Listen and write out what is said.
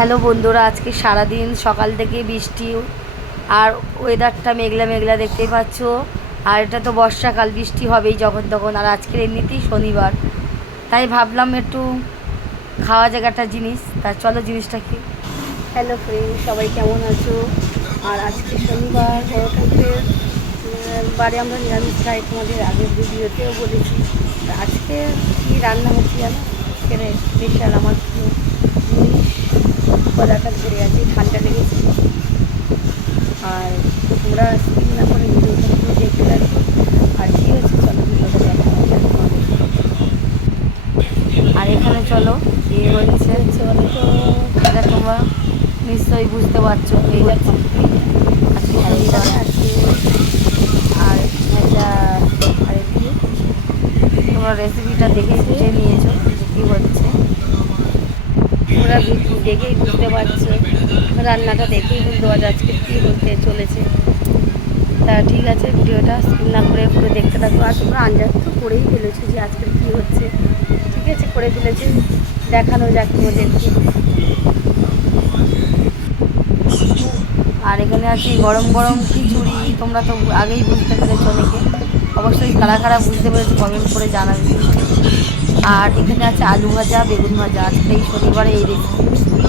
Hello বন্ধুরা, আজকে সারাদিন সকাল থেকে বৃষ্টি আর ওয়েদারটা মেঘলা মেঘলা দেখতেই পাচ্ছ। আর এটা তো বর্ষাকাল, বৃষ্টি হবেই যখন তখন। আর আজকের এমনিতেই শনিবার। তাই ভাবলাম একটু খাওয়া জায়গাটা জিনিস। তা চলো জিনিসটা কি? হ্যালো ফ্রেন্ড সবাই কেমন আছো? আর আজকে শনিবার বড় ঠাকুরের বারে আমরা নিরামিষ খাই তোমাদের আগের ভিডিওতেও বলেছি। আজকে কী রান্না হচ্ছে এখানে স্পেশাল আমার পদার্থ ধরে আছে ঠান্ডা লেগেছে। আর তোমরা স্কিন না করে দেখতে থাকো আর কী হচ্ছে চলো ভিডিওটা দেখা। আর এখানে চলো এ হচ্ছে চলো তো এটা তোমরা নিশ্চয়ই বুঝতে পারছ এই আজকে আর আরেকটি তোমরা রেসিপিটা দেখে নিয়েছো। তোমরা দেখেই বুঝতে পারছ। রান্নাটা দেখেই বুঝতে পারছ আজকে কী হতে চলেছে। তা ঠিক আছে, ভিডিওটা স্কিপ না করে পুরো দেখতে থাকো। আর তোমরা আন্দাজ তো করেই ফেলেছো যে আজকে কী হচ্ছে। ঠিক আছে, করে ফেলেছে। দেখানো যাক তোমাদেরকে। আর এখানে আছে গরম গরম খিচুড়ি, তোমরা তো আগেই বুঝতে পেরেছ অনেকে। অবশ্যই কারা কারা বুঝতে পেরেছ কমেন্ট করে জানাবে। আর এখানে আছে আলু ভাজা বেগুন ভাজা। আজকে এই শনিবারে এই রেসিপি